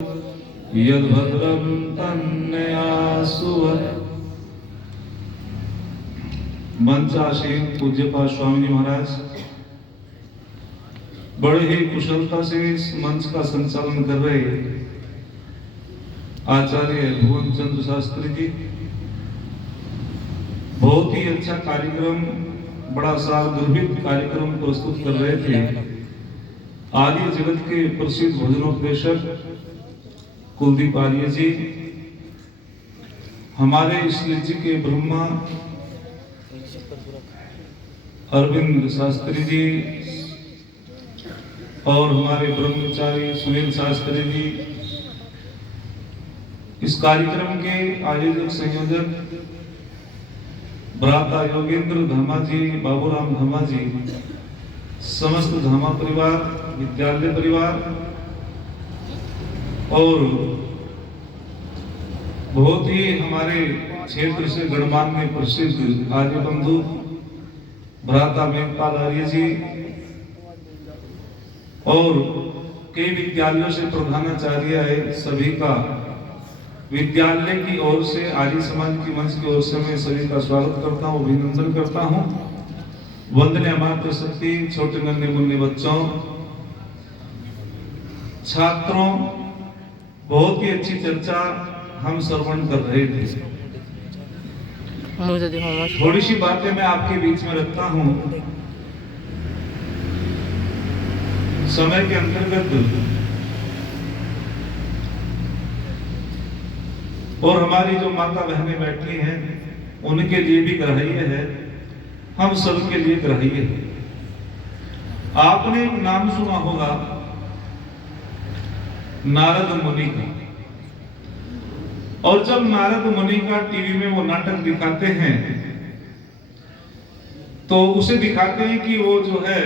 यद्भद्रं तन्नयासुवत्। मंच आसीन पूज्यपाद स्वामी जी महाराज बड़े ही कुशलता से इस मंच का संचालन कर रहे आचार्य भुवन चंद्र शास्त्री जी बहुत ही अच्छा कार्यक्रम, बड़ा सा गर्भित कार्यक्रम प्रस्तुत कर रहे थे। आर्य जगत के प्रसिद्ध भजनोपदेशक कुलदीप आर्य जी, हमारे इसलिए जी के ब्रह्मा अरविंद शास्त्री जी और हमारे ब्रह्मचारी सुनील शास्त्री जी, इस कार्यक्रम के आयोजक संयोजक भ्राता योगेंद्र धामा जी, बाबूराम धामा जी, समस्त धामा परिवार, विद्यालय परिवार और बहुत ही हमारे क्षेत्र से गणमान्य प्रसिद्ध आर्य बंधु भ्राता मेघपाल आर्य जी और कई विद्यालयों से प्रधानाचार्य आए, सभी का विद्यालय की ओर से, आर्य समाज की मंच की ओर से मैं सभी का स्वागत करता हूँ, अभिनंदन करता हूँ। वंदनीय मातृ शक्ति, छोटे नन्हे मुन्ने बच्चों, छात्रों, बहुत ही अच्छी चर्चा हम श्रवण कर रहे थे। थोड़ी सी बातें मैं आपके बीच में रखता हूँ। समय के अंतर्गत और हमारी जो माता बहनें बैठी हैं उनके लिए भी ग्राह्य है, हम सबके लिए ग्राह्य है। आपने एक नाम सुना होगा नारद मुनि का, और जब नारद मुनि का टीवी में वो नाटक दिखाते हैं तो उसे दिखाते हैं कि वो जो है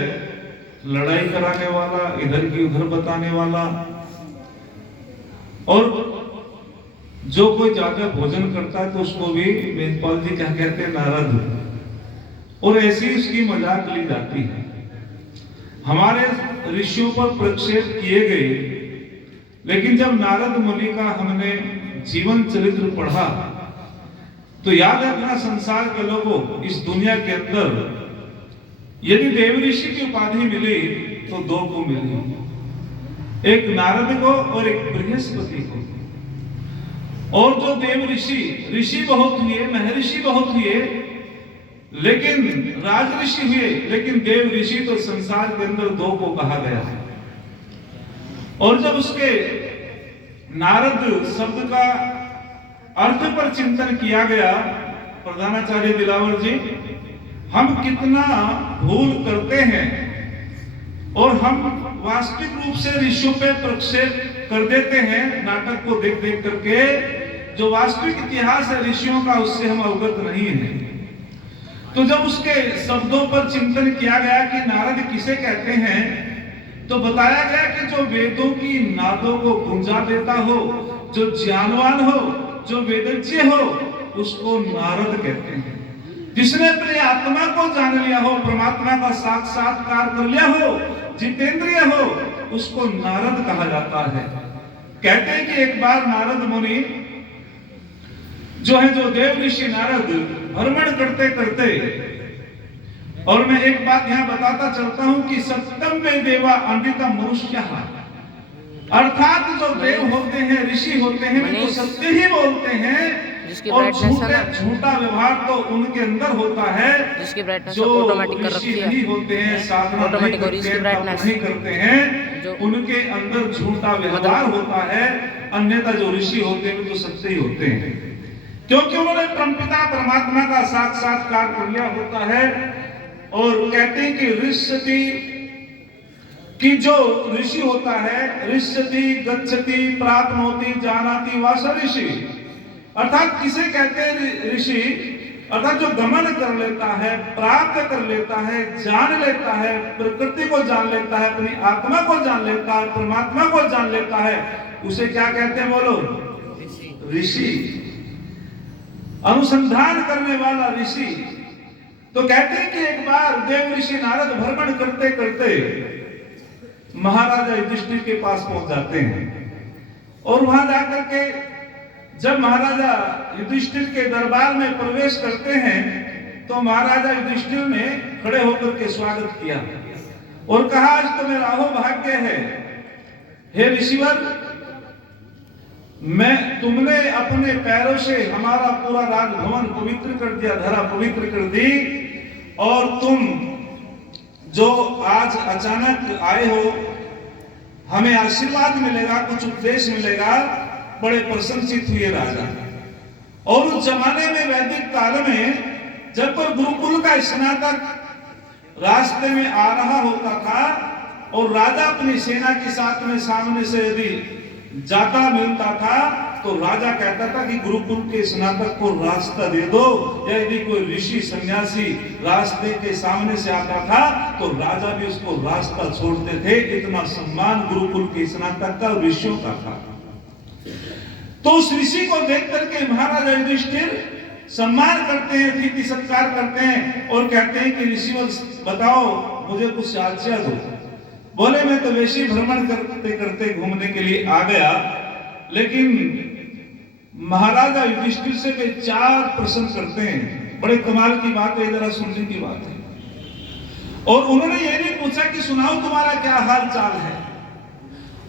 लड़ाई कराने वाला, इधर की उधर बताने वाला, और जो कोई ज्यादा भोजन करता है तो उसको भी मेघपाल जी क्या कहते हैं, नारद, और ऐसी उसकी मजाक ली जाती है। हमारे ऋषियों पर प्रक्षेप किए गए, लेकिन जब नारद मुनि का हमने जीवन चरित्र पढ़ा तो याद रखना, संसार के लोगों, इस दुनिया के अंदर यदि देव ऋषि की उपाधि मिली तो दो को मिली, एक नारद को और एक बृहस्पति को। और जो देव ऋषि बहुत हुए, महर्षि बहुत हुए, लेकिन राज ऋषि हुए, लेकिन देव ऋषि तो संसार के अंदर दो को कहा गया है। और जब उसके नारद शब्द का अर्थ पर चिंतन किया गया, प्रधानाचार्य दिलावर जी, हम कितना भूल करते हैं और हम वास्तविक रूप से ऋषियों पे प्रक्षेप कर देते हैं नाटक को देख देख करके। जो वास्तविक इतिहास है ऋषियों का, उससे हम अवगत नहीं है। तो जब उसके शब्दों पर चिंतन किया गया कि नारद किसे कहते हैं, तो बताया गया कि जो वेदों की नादों को गुंजा देता हो, जो ज्ञानवान हो, जो वेदज्ञ हो, उसको नारद कहते हैं। जिसने अपनी आत्मा को जान लिया हो, परमात्मा का साक्षात्कार कर लिया हो, जितेंद्रिय हो, उसको नारद कहा जाता है। कहते हैं कि एक बार नारद मुनि जो है, जो देव ऋषि नारद भ्रमण करते करते, और मैं एक बात यहां बताता चलता हूं कि सत्यम में देवा अमृतम मनुष्य, अर्थात जो देव होते हैं, ऋषि होते हैं, वे तो सत्य ही बोलते हैं, और झूठा व्यवहार तो उनके अंदर होता है। जो ऋषि नहीं होते हैं, साधना नहीं करते हैं, उनके अंदर झूठा व्यवहार होता है। अन्यथा जो ऋषि होते हैं वे तो सत्य ही होते हैं, क्योंकि उन्होंने परमपिता परमात्मा का साक्षात्कार कर लिया होता है। और कहते हैं कि ऋष्यति कि जो ऋषि होता है, ऋष्यति गच्छति प्राप्नोति जानाति वास ऋषि, अर्थात किसे कहते हैं ऋषि, अर्थात जो गमन कर लेता है, प्राप्त कर लेता है, जान लेता है, प्रकृति को जान लेता है, अपनी आत्मा को जान लेता है, परमात्मा को जान लेता है, उसे क्या कहते हैं, बोलो, ऋषि। अनुसंधान करने वाला ऋषि। तो कहते हैं कि एक बार देव ऋषि नारद भ्रमण करते करते महाराजा युधिष्ठिर के पास पहुंच जाते हैं। और वहां जाकर के जब महाराजा युधिष्ठिर के दरबार में प्रवेश करते हैं तो महाराजा युधिष्ठिर ने खड़े होकर के स्वागत किया और कहा, आज तो मेरा अहो भाग्य है, हे ऋषिवर, तुमने अपने पैरों से हमारा पूरा राजभवन पवित्र कर दिया, धरा पवित्र कर दी, और तुम जो आज अचानक आए हो, हमें आशीर्वाद मिलेगा, कुछ उपदेश मिलेगा, बड़े प्रसन्नचित हुए राजा। और उस जमाने में वैदिक काल में जब कोई गुरुकुल का स्नातक रास्ते में आ रहा होता था और राजा अपनी सेना के साथ में सामने से यदि जाता मिलता था तो राजा कहता था कि गुरुकुल के स्नातक को रास्ता दे दो, या यदि कोई ऋषि सन्यासी रास्ते के सामने से आता था तो राजा भी उसको रास्ता छोड़ते थे। इतना सम्मान गुरुकुल के स्नातक का और ऋषियों का था। तो उस ऋषि को देख करके महाराजा युधिष्ठिर सम्मान करते हैं, अतिथि सत्कार करते हैं और कहते हैं कि ऋषिवर बताओ, मुझे कुछ आज्ञा दो। बोले, मैं तो वैसे भ्रमण करते करते घूमने के लिए आ गया, लेकिन महाराजा युधिष्ठिर से वे 4 प्रश्न करते हैं। बड़े कमाल की बात है, जरा सुनने की बात है। और उन्होंने ये नहीं पूछा कि सुनाओ तुम्हारा क्या हाल चाल है।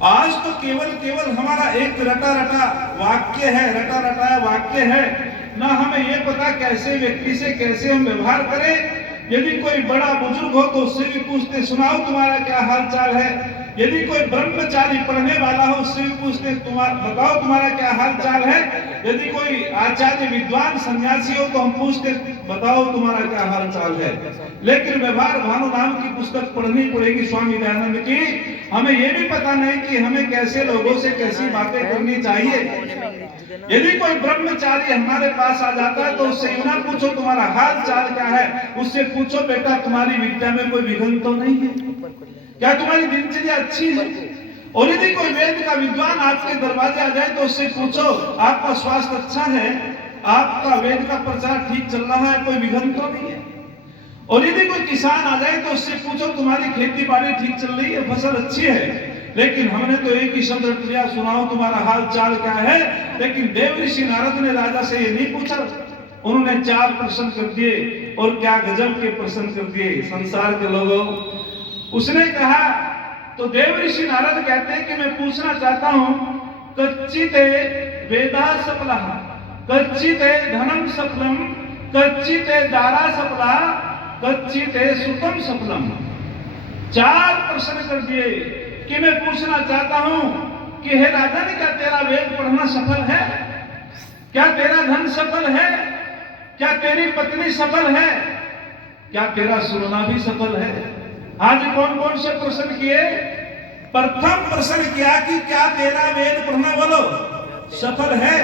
आज तो केवल हमारा एक रटा रटाया वाक्य है, ना हमें ये पता कैसे व्यक्ति से कैसे हम व्यवहार करें। यदि कोई बड़ा बुजुर्ग हो तो उससे भी पूछते, सुनाओ तुम्हारा क्या हाल चाल है। यदि कोई ब्रह्मचारी पढ़ने वाला हो उससे भी पूछते, बताओ तुम्हारा क्या हाल चाल है। यदि कोई आचार्य विद्वान सन्यासी हो तो हम पूछते, बताओ तुम्हारा क्या हाल चाल है। लेकिन व्यवहार भानु नाम की पुस्तक पढ़नी पड़ेगी स्वामी दयानंद की। हमें यह भी पता नहीं कि हमें कैसे लोगों से कैसी बातें करनी चाहिए। यदि कोई ब्रह्मचारी हमारे पास आ जाता है तो उससे यूं ना पूछो तुम्हारा हाल चाल क्या है, उससे पूछो बेटा तुम्हारी विद्या में कोई विघ्न तो नहीं है, क्या तुम्हारी दिनचर्या अच्छी है। और यदि कोई वेद का विद्वान आपके दरवाजे आ जाए तो उससे पूछो आपका स्वास्थ्य अच्छा है, आपका वेद का प्रचार ठीक चल रहा है, कोई विघ्न तो नहीं है। और यदि कोई किसान आ जाए तो उससे पूछो तुम्हारी खेती बाड़ी ठीक चल रही है, फसल अच्छी है। लेकिन हमने तो एक ही शब्द रट लिया, सुनाओ तुम्हारा हाल चाल क्या है। लेकिन देव ऋषि नारद ने राजा से ये नहीं पूछा, उन्होंने 4 प्रश्न कर दिए और क्या गजब के प्रश्न कर दिए संसार के लोगों। उसने कहा, तो देव ऋषि नारद कहते हैं कि मैं पूछना चाहता हूं, कच्चिते वेदा सफला, कच्चिते धनम सफलम, कच्चिते दारा सफला, कच्चिते सुतम सफलम। 4 प्रश्न कर दिए कि मैं पूछना चाहता हूं कि हे राजन, क्या तेरा वेद पढ़ना सफल है, क्या तेरा धन सफल है, क्या तेरी पत्नी सफल है, क्या तेरा सुनना भी सफल है। आज कौन कौन से प्रश्न किए। प्रथम प्रश्न किया कि क्या तेरा वेद पढ़ना बोलो सफल है,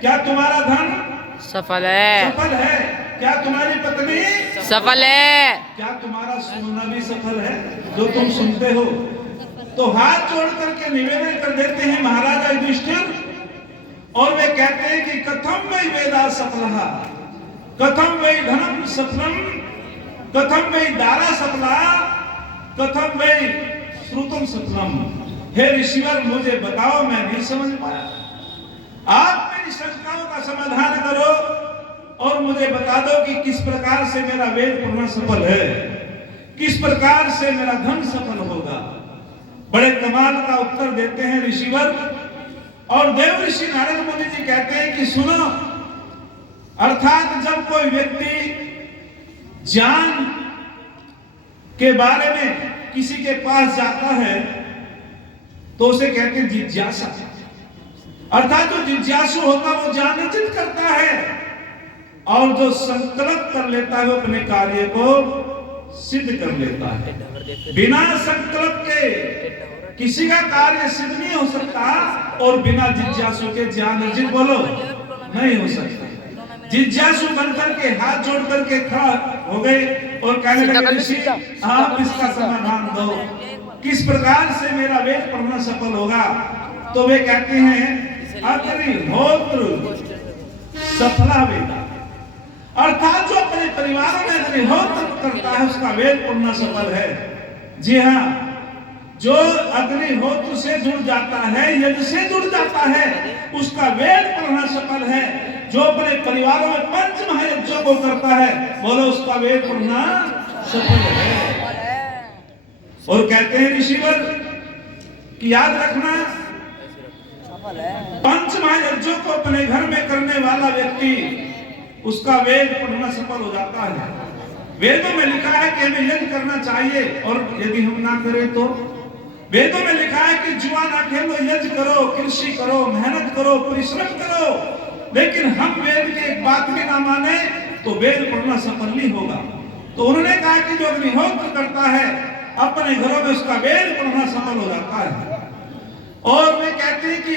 क्या तुम्हारा धन सफल है, क्या तुम्हारी पत्नी सफल है, क्या तुम्हारा सुनना भी सफल है, जो तुम सुनते हो। तो हाथ जोड़ करके निवेदन कर देते हैं महाराजा युधिष्ठिर, और वे कहते हैं कि कथम वै वेदा सफलः, कथम वै धनम सफलम, कथम वै दारा सफला, कथम वै श्रुतम सफलम। हे ऋषिवर, मुझे बताओ, मैं नहीं समझ पाया। आप मेरी शंकाओं का समाधान करो और मुझे बता दो कि किस प्रकार से मेरा वेद पढ़ना सफल है, किस प्रकार से मेरा धन सफल होगा। बड़े कमाल का उत्तर देते हैं ऋषिवर। और देव ऋषि नारद मुनि जी कहते हैं कि सुनो, अर्थात जब कोई व्यक्ति ज्ञान के बारे में किसी के पास जाता है तो उसे कहते हैं जिज्ञासा। अर्थात जो जिज्ञासु होता है वो ज्ञान अर्जित करता है, और जो संकल्प कर लेता है वो अपने कार्य को सिद्ध कर लेता है। बिना संकल्प के किसी का कार्य सिद्ध नहीं हो सकता, और बिना जिज्ञासु के ज्ञान अर्जित बोलो नहीं हो सकता। जिज्ञासु बनकर के हाथ जोड़ करके खड़ा हो गए और कहने लगे, ऋषि आप इसका समाधान दो, किस प्रकार से मेरा वेद पढ़ना सफल होगा। तो वे कहते हैं, अग्निहोत्र सफला वेदा, अर्थात जो अपने परिवार में अग्निहोत्र करता है उसका वेद पढ़ना सफल है। जी हाँ, जो अग्निहोत्र से जुड़ जाता है, यज्ञ से जुड़ जाता है, उसका वेद पढ़ना सफल है। जो अपने परिवारों में पंच महायज्ञों को करता है, बोलो उसका वेद पढ़ना सफल है। और कहते हैं ऋषिवर कि याद रखना, पंच महायज्ञों को अपने घर में करने वाला व्यक्ति, उसका वेद पढ़ना सफल हो जाता है। वेदों में लिखा है कि हमें यज्ञ करना चाहिए, और यदि हम ना करें तो वेदों में लिखा है कि जुआ ना खेलो, यज्ञ करो, कृषि करो, मेहनत करो, परिश्रम करो। लेकिन हम वेद की एक बात भी ना माने तो वेद पढ़ना सफल नहीं होगा। तो उन्होंने कहा कि जो अग्निहोत्र करता है अपने घरों में, उसका वेद पढ़ना सफल हो जाता है। और वे कहते हैं कि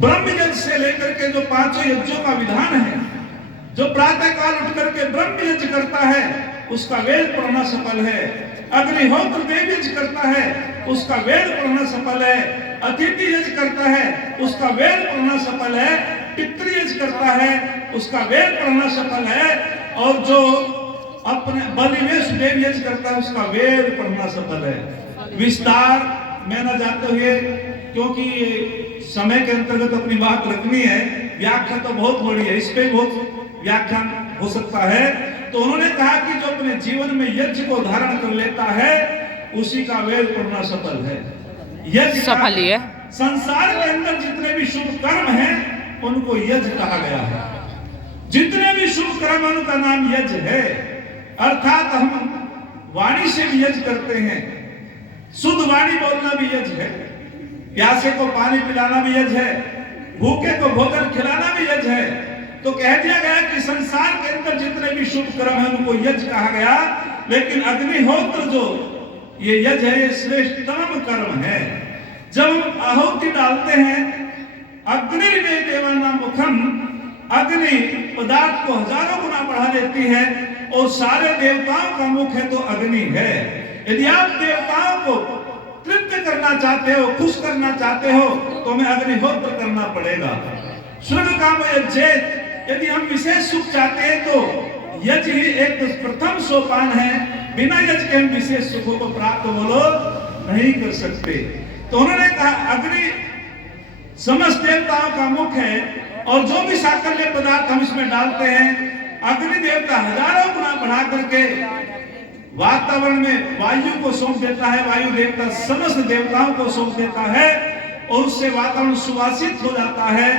ब्रह्म यज्ञ से लेकर के जो पांचों यज्ञों का विधान है, जो प्रातः काल उठ करके ब्रह्म यज्ञ करता है, उसका वेद पढ़ना सफल है। अग्निहोत्र देव यज्ञ करता है, उसका वेद पढ़ना सफल है। अतिथि यज्ञ करता है, उसका वेद पढ़ना सफल है। पितृ यज्ञ करता है, उसका वेद पढ़ना सफल है। और जो अपने बलिवेश देव यज्ञ करता है, उसका वेद पढ़ना सफल है। विस्तार में न जाते हुए, क्योंकि समय के अंतर्गत अपनी बात रखनी है, व्याख्या तो बहुत बड़ी है, इस पे बहुत व्याख्यान हो सकता है। तो उन्होंने कहा कि जो अपने जीवन में यज्ञ को धारण कर लेता है, उसी का वेद पढ़ना सफल है। यज्ञ सफल ही है। संसार के अंदर जितने भी शुभ कर्म हैं, उनको यज्ञ कहा गया है। जितने भी शुभ कर्म, उनका नाम यज्ञ है। अर्थात हम वाणी से भी यज्ञ करते हैं, शुद्ध वाणी बोलना भी यज्ञ है, प्यासे को पानी पिलाना भी यज्ञ है, भूखे को भोजन खिलाना भी यज्ञ है। तो कह दिया गया कि संसार के अंदर जितने भी शुभ कर्म है, उनको यज्ञ कहा गया। लेकिन अग्निहोत्र जो ये यज्ञ है, ये श्रेष्ठतम कर्म है। जब हम आहुति डालते हैं, अग्नि देवानां मुखम, अग्नि पदार्थ को हजारों गुना बढ़ा देती है, और सारे देवताओं का मुख है तो अग्नि है। यदि आप देवताओं को तृप्त करना चाहते हो, खुश करना चाहते हो, तो हमें अग्निहोत्र करना पड़ेगा। स्वर्ग काम यज्ञ, यदि हम विशेष सुख चाहते हैं तो यज्ञ ही एक प्रथम सोपान है। बिना यज्ञ के हम विशेष सुखों को प्राप्त बोलो नहीं कर सकते। तो उन्होंने कहा अग्नि समस्त देवताओं का मुख है, और जो भी साकल्य पदार्थ हम इसमें डालते हैं, अग्नि देवता हजारों गुना बढ़ा करके वातावरण में वायु को सौंप देता है। वायु देवता समस्त देवताओं को सौंप देता है, और उससे वातावरण सुवासित हो जाता है।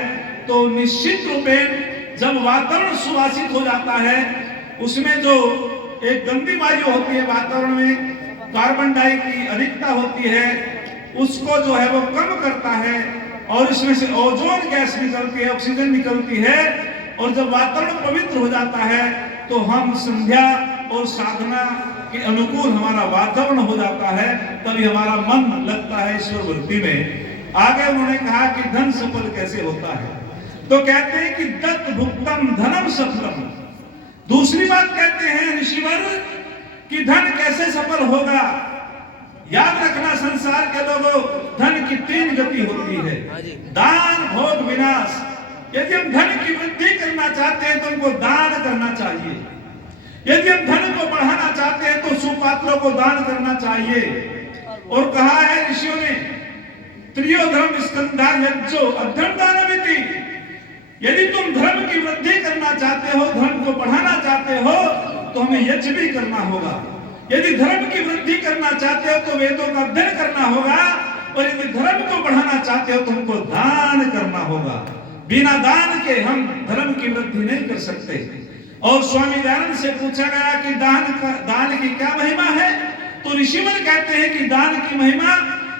तो निश्चित रूपेण जब वातावरण सुवासित हो जाता है, उसमें जो एक गंदी वायु होती है वातावरण में, कार्बन डाई की अधिकता होती है, उसको जो है वो कम करता है, और इसमें से ओजोन गैस निकलती है, ऑक्सीजन निकलती है। और जब वातावरण पवित्र हो जाता है, तो हम संध्या और साधना के अनुकूल हमारा वातावरण हो जाता है, तभी हमारा मन लगता है ईश्वर भक्ति में। आगे उन्होंने कहा कि धन सफल कैसे होता है, तो कहते हैं कि दत्त भुक्तम धनम सफलम। दूसरी बात कहते हैं ऋषिवर कि धन कैसे सफल होगा। याद रखना, संसार के लोगों, धन की तीन गति होती है, दान, भोग, विनाश। यदि हम धन की वृद्धि करना चाहते हैं तो हमको दान करना चाहिए। यदि हम धन को बढ़ाना चाहते हैं तो सुपात्रों को दान करना चाहिए। और कहा है ऋषियों ने, त्रियो धर्म स्कंधा यज्ञो अधर्म दानमिति। यदि तुम धर्म की वृद्धि करना चाहते हो, धर्म को बढ़ाना चाहते हो, तो हमें यज्ञ भी करना होगा। यदि धर्म की वृद्धि करना चाहते हो तो वेदों का अध्ययन करना होगा, और यदि धर्म को बढ़ाना चाहते हो तो हमको दान करना होगा। बिना दान के हम धर्म की वृद्धि नहीं कर सकते। और स्वामी दयानंद से पूछा गया कि दान की क्या महिमा है, तो ऋषिवर कहते हैं कि दान की महिमा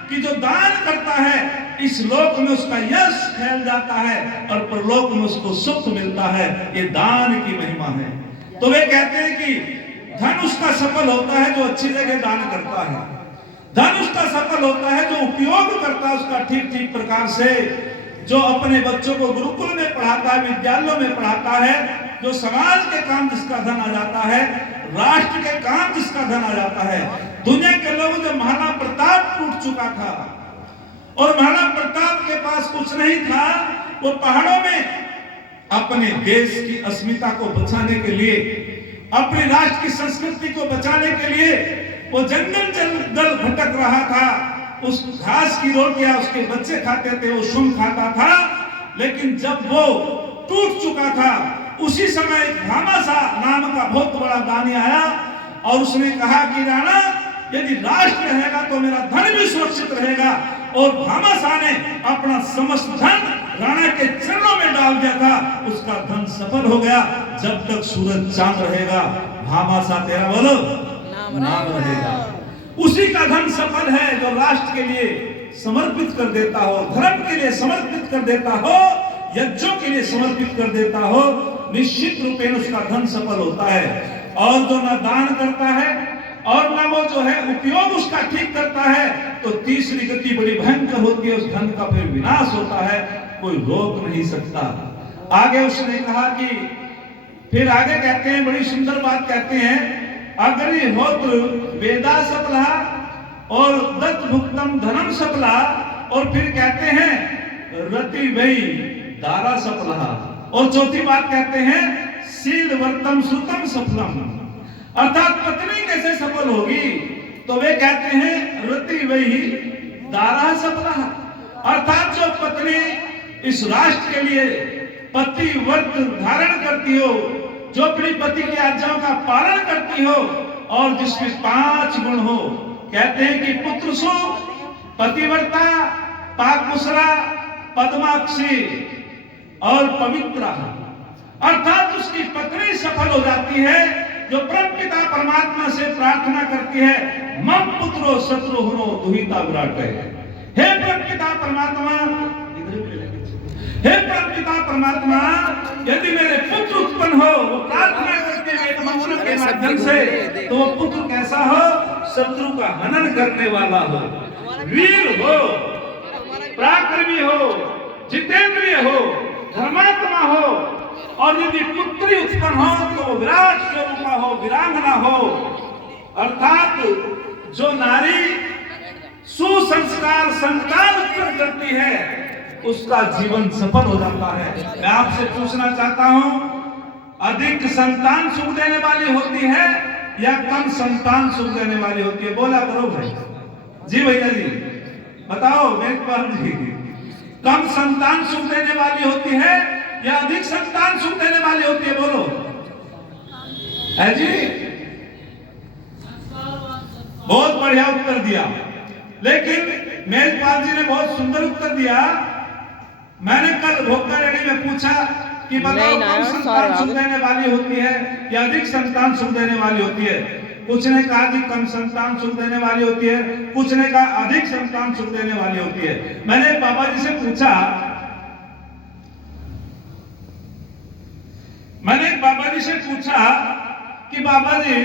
कि जो दान करता है, इस लोक में उसका यश फैल जाता है, और परलोक में उसको सुख मिलता है। ये दान की महिमा है। तो वे कहते हैं कि धन उसका सफल होता है जो अच्छी जगह दान करता है। धन उसका सफल होता है जो उपयोग करता है उसका ठीक ठीक प्रकार से, जो अपने बच्चों को गुरुकुल में पढ़ाता है, विद्यालयों में पढ़ाता है, जो समाज के काम जिसका धन आ जाता है, राष्ट्र के काम जिसका धन आ जाता है। दुनिया के लोग, जब महाराणा प्रताप टूट चुका था और महाराणा प्रताप के पास कुछ नहीं था, वो पहाड़ों में अपने देश की अस्मिता को बचाने के लिए, अपने राष्ट्र की संस्कृति को बचाने के लिए वो जंगल जंगल भटक रहा था, उस घास की रोटियां उसके बच्चे खाते थे, वो सुन खाता था। लेकिन जब वो टूट चुका था, उसी समय एक भामासा नाम का बहुत बड़ा दानी आया और उसने कहा कि राणा, यदि राष्ट्र रहेगा तो मेरा धन भी सुरक्षित रहेगा। और भामासा ने अपना समस्त धन राणा के चरणों में डाल दिया था, उसका धन सफल हो गया। जब तक सूरज चांद रहेगा, भामासा तेरा बोलो नाम रहेगा। उसी का धन सफल है जो राष्ट्र के लिए समर्पित कर देता हो, धर्म के लिए समर्पित कर देता हो, यज्ञों के लिए समर्पित कर देता हो, निश्चित रूप में उसका धन सफल होता है। और जो न दान करता है और न वो जो है उपयोग उसका ठीक करता है, तो तीसरी गति बड़ी भयंकर होती है, उस धन का फिर विनाश होता है, कोई रोक नहीं सकता। आगे उसने कहा कि फिर आगे कहते हैं, बड़ी सुंदर बात कहते हैं, अग्निहोत्र वेदा सफला और दत्त भुक्तम धनम सफला। और फिर कहते हैं रति वही दारा सफला। और चौथी बात कहते हैं शील वर्तम सुतम सफलम। अर्थात पत्नी कैसे सफल होगी, तो वे कहते हैं रति वही दारा सफला। अर्थात जो पत्नी इस राष्ट्र के लिए पति व्रत धारण करती हो, जो अपनी पति की आज्ञाओं का पालन करती हो और जिसमें 5 गुण हो, कहते हैं कि पुत्र सु, पतिव्रता, पाककुशला, पद्माक्षी और पवित्रा। अर्थात उसकी पत्नी सफल हो जाती है जो परमपिता परमात्मा से प्रार्थना करती है, मम पुत्रो शत्रुघ्नो दुहिता विराट है। हे परमपिता परमात्मा, हे परमपिता परमात्मा, यदि मेरे पुत्र उत्पन्न हो, वो प्रार्थना करते हैं मंत्रों के माध्यम से, तो वो पुत्र कैसा हो, शत्रु का हनन करने वाला हो, वीर हो, पराक्रमी हो, जितेंद्रिय हो, धर्मात्मा हो। और यदि पुत्री उत्पन्न हो तो वो विराट स्वरूपा हो, वीरांगना हो। अर्थात जो नारी सुसंस्कार संतान उत्पन्न करती है, उसका जीवन सफल हो जाता है। मैं आपसे पूछना चाहता हूं, अधिक संतान सुख देने वाली होती है या कम संतान सुख देने वाली होती है? बोला करो भाई। जी भैया जी बताओ, मेघपाल जी, कम संतान सुख देने वाली होती है या अधिक संतान सुख देने वाली होती है? बोलो है जी। बहुत बढ़िया उत्तर दिया, लेकिन मेघपाल जी ने बहुत सुंदर उत्तर दिया। मैंने कल भोक्ता में पूछा कि बताओ कम संतान सुख देने वाली होती है या अधिक संतान सुख देने वाली होती है? कुछ ने कहा कि कम संतान सुख देने वाली होती है, कुछ ने कहा अधिक संतान सुख देने वाली होती है। मैंने बाबा जी से पूछा, कि बाबा जी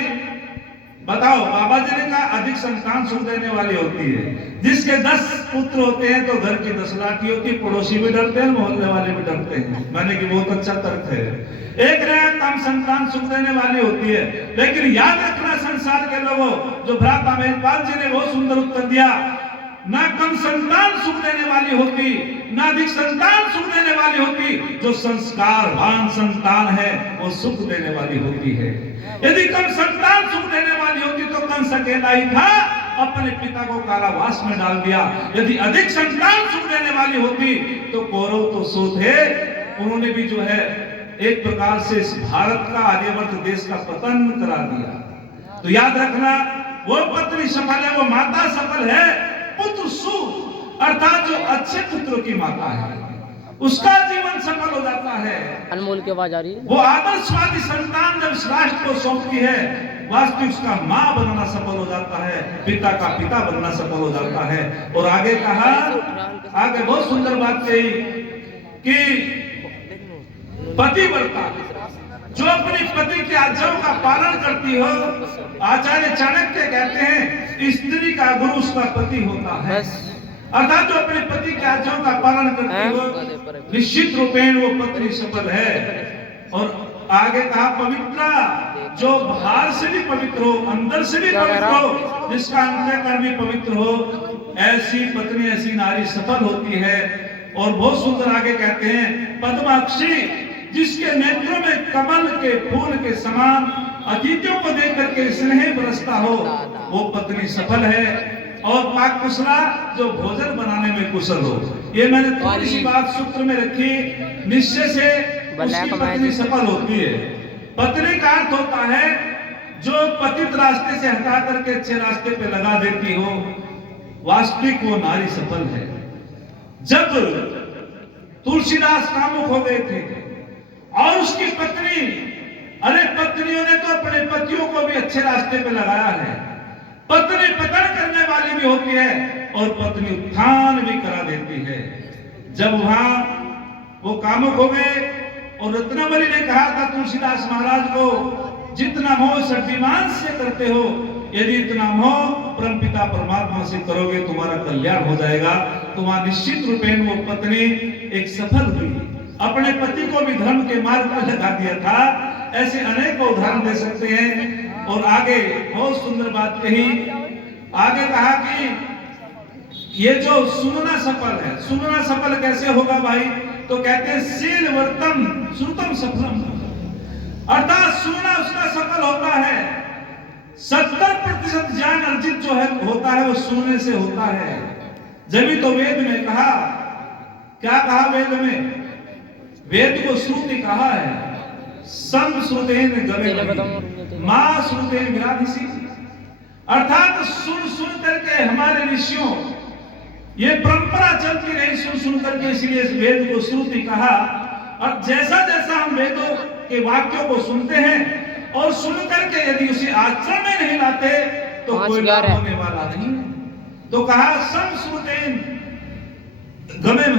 बताओ, बाबा जी ने कहा अधिक संतान सुख देने वाली होती है। जिसके 10 पुत्र होते हैं तो घर की 10 लाठी होती है, पड़ोसी भी डरते हैं, मोहल्ले वाले भी डरते हैं। मैंने कि बहुत अच्छा तर्क है। एक ने कम संतान सुख देने वाली होती है, लेकिन याद रखना संसार के लोगों, जो भ्राता मेघपाल जी ने बहुत सुंदर उत्तर दिया, ना कम संतान सुख देने वाली होती, ना अधिक संतान सुख देने वाली होती। जो संस्कारवान संतान है वो सुख देने वाली होती है। यदि कम संतान सुख देने वाली होती तो कंस अकेला ही था, अपने पिता को कारावास में डाल दिया। यदि अधिक संतान सुख देने वाली होती तो कौरव तो सो थे, उन्होंने भी जो है एक प्रकार से इस भारत का, आर्यवर्त देश का पतन करा दिया। तो याद रखना, वो पत्नी सफल है, वो माता सफल है। पुत्र सु अर्थात जो अच्छे पुत्रों की माता है, उसका जीवन सफल हो जाता है। अनमोल की आवाज आ रही है। वो आदर्शवादी संतान जब इस राष्ट्र को सौंपती है, वास्तविक उसका माँ बनना सफल हो जाता है, पिता का पिता बनना सफल हो जाता है। और आगे कहा, आगे बहुत सुंदर बात कही कि पतिव्रता, जो अपनी पति की आज्ञाओं का पालन करती हो। आचार्य चाणक्य कहते हैं स्त्री का गुरु उसका पति होता है। अर्थात जो अपने पति की आज्ञाओं का पालन करती हो, निश्चित रूपेण वो पत्नी सफल है। और आगे कहा पवित्रा, जो बाहर से भी पवित्र हो, अंदर से भी पवित्र हो, जिसका अंतःकरण भी पवित्र हो, ऐसी पत्नी, ऐसी नारी सफल होती है। और बहुत सुंदर आगे कहते हैं पद्माक्षी, जिसके नेत्रों में कमल के फूल के समान अतिथियों को देख करके स्नेह बरसता हो, वो पत्नी सफल है। और पाक कुशला जो भोजन बनाने में कुशल हो। ये मैंने थोड़ी सी बात सूत्र में रखी, निश्चय से उसकी पत्नी सफल होती है। पत्नी का अर्थ होता है जो पतित रास्ते से हटा करके अच्छे रास्ते पे लगा देती हो, वास्तविक वो नारी सफल है। जब तुलसीदास कामुक हो गए थे और उसकी पत्नी, अरे पत्नियों ने तो अपने पतियों को भी अच्छे रास्ते पे लगाया है। पत्नी पतन करने वाली भी होती है और पत्नी उत्थान भी करा देती है। जब वहां वो कामुक हो गए और रत्नावली ने कहा था तुलसीदास महाराज को, जितना मोह सद्भिमान से करते हो, यदि इतना मोह परमपिता परमात्मा से करोगे तुम्हारा कल्याण हो जाएगा। तो वहां निश्चित रूपेण वो पत्नी एक सफल हुई, अपने पति को भी धर्म के मार्ग पर लगा दिया था। ऐसे अनेक उदाहरण दे सकते हैं। और आगे बहुत सुंदर बात कही, आगे कहा कि ये जो सुनना सफल है, सुनना सफल कैसे होगा भाई? तो कहते हैं शील वर्तम श्रुतम सफलम, अर्थात सुनना उसका सफल होता है। 70% ज्ञान अर्जित जो है होता है वो सुनने से होता है। जब तो वेद में कहा, क्या कहा वेद में? वेद को श्रुति कहा है, सम श्रुतेन गमे मां श्रुतेन विराधिसी, अर्थात सुन सुन करके हमारे ऋषियों ये परंपरा चलती रही, सुन सुन करके, इसलिए इस वेद को श्रुति कहा। और जैसा जैसा हम वेदों के वाक्यों को सुनते हैं और सुन करके यदि उसे आचरण में नहीं लाते तो कोई लाभ होने वाला नहीं। तो कहा सम श्रुतेन गमे